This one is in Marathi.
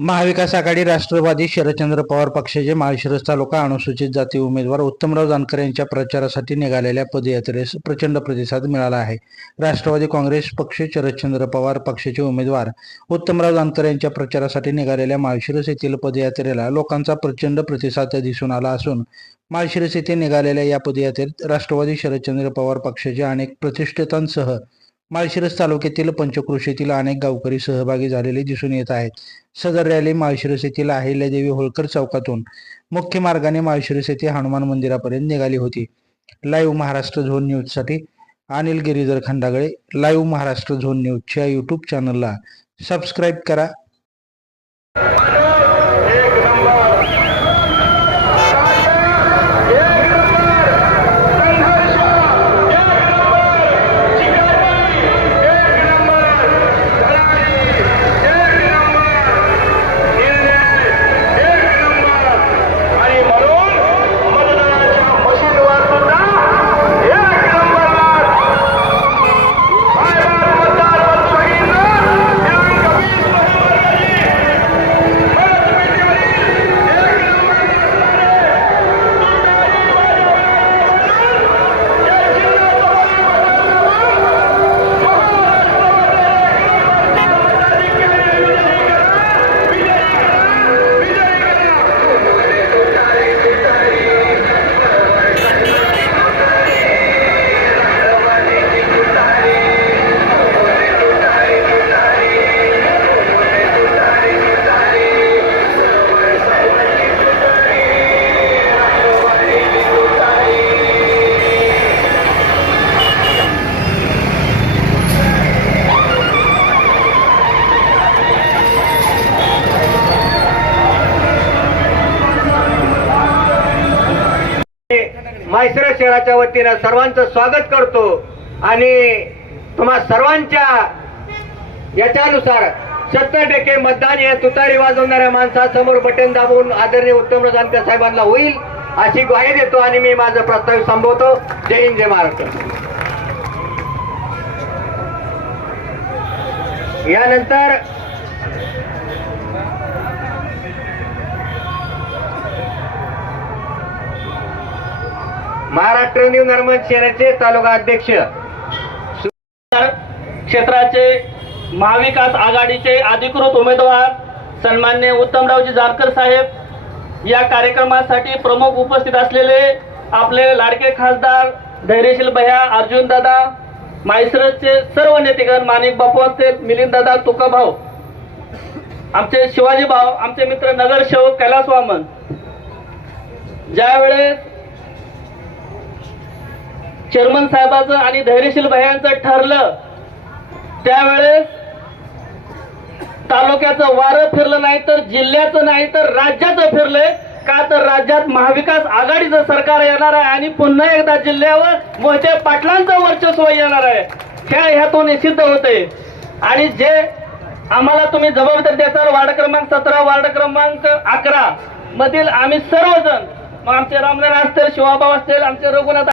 महाविकास आघाडी राष्ट्रवादी शरदचंद्र पवार पक्षाचे माळशिरस तालुका अनुसूचित जाती उमेदवार उत्तमराव जानकर यांच्या प्रचारासाठी निघालेल्या पदयात्रेस प्रचंड प्रतिसाद मिळाला आहे। राष्ट्रवादी काँग्रेस पक्ष शरदचंद्र पवार पक्षाचे उमेदवार उत्तमराव जानकर यांच्या प्रचारासाठी निघालेल्या माळशिरस येथील पदयात्रेला लोकांचा प्रचंड प्रतिसाद दिसून आला असून माळशिरस येथे निघालेल्या या पदयात्रेत राष्ट्रवादी शरदचंद्र पवार पक्षाच्या अनेक प्रतिष्ठितांसह माळशिरस तालुक्यातील पंचक्रोशीतील अनेक गावकरी सहभागी झालेले दिसून येत आहेत। सदर रॅली माळशिरस येथील अहिल्यादेवी होळकर चौकातून मुख्य मार्गाने माळशिरस येथे हनुमान मंदिरापर्यंत निघाली होती। लाईव्ह महाराष्ट्र झोन न्यूजसाठी अनिल गिरीधर खंडागळे। लाईव्ह महाराष्ट्र झोन न्यूजच्या यूट्यूब चॅनलला सबस्क्राईब करा। माळशिरस शहराच्या वतीने सर्वांचं स्वागत करतो आणि तुम्हा सर्वांच्या याच्यानुसार 70% मतदान हे तुतारी वाजवणाऱ्या माणसासमोर बटन दाबून आदरणीय उत्तमराव जानकर साहेबांना होईल अशी ग्वाही देतो आणि मी माझं प्रस्ताव संबोधतो। जय हिंद, जय महाराष्ट्र। यानंतर महाराष्ट्र नवनिर्माण सेनेचे तालुका अध्यक्ष क्षेत्राचे महाविकास आघाडीचे अधिकृत उमेदवार सन्माननीय उत्तमरावजी जानकर साहेब, या कार्यक्रमासाठी प्रमुख उपस्थित असलेले आपले लाडके खासदार धैर्यशील भैया अर्जुन दादा, माळशिरसचे सर्व नेतेगण, माणिक बापू असतील, मिलिंद दादा, तुका भाऊ, आमचे शिवाजी भाऊ, आमचे मित्र नगरसेवक कैलास वामन। ज्यावेळेस चेअरमन साहेबांचं आणि धैर्यशील भैयांचं ठरलं त्यावेळेस तालुक्याचं वारं फिरलं नाही तर जिल्ह्याचं नाही तर राज्याचं फिरलंय। का तर राज्यात महाविकास आघाडीचं सरकार येणार आहे आणि पुन्हा एकदा जिल्ह्यावर मोहिते पाटलांचं वर्चस्व येणार आहे, ह्यातून सिद्ध होते। आणि जे आम्हाला तुम्ही जबाबदारी देता वार्ड क्रमांक 17, वार्ड क्रमांक 11 मधील आम्ही सर्वजण, मग आमचे रामनाथ असतील, शिवाभाऊ असतील, आमचे रघुनाथ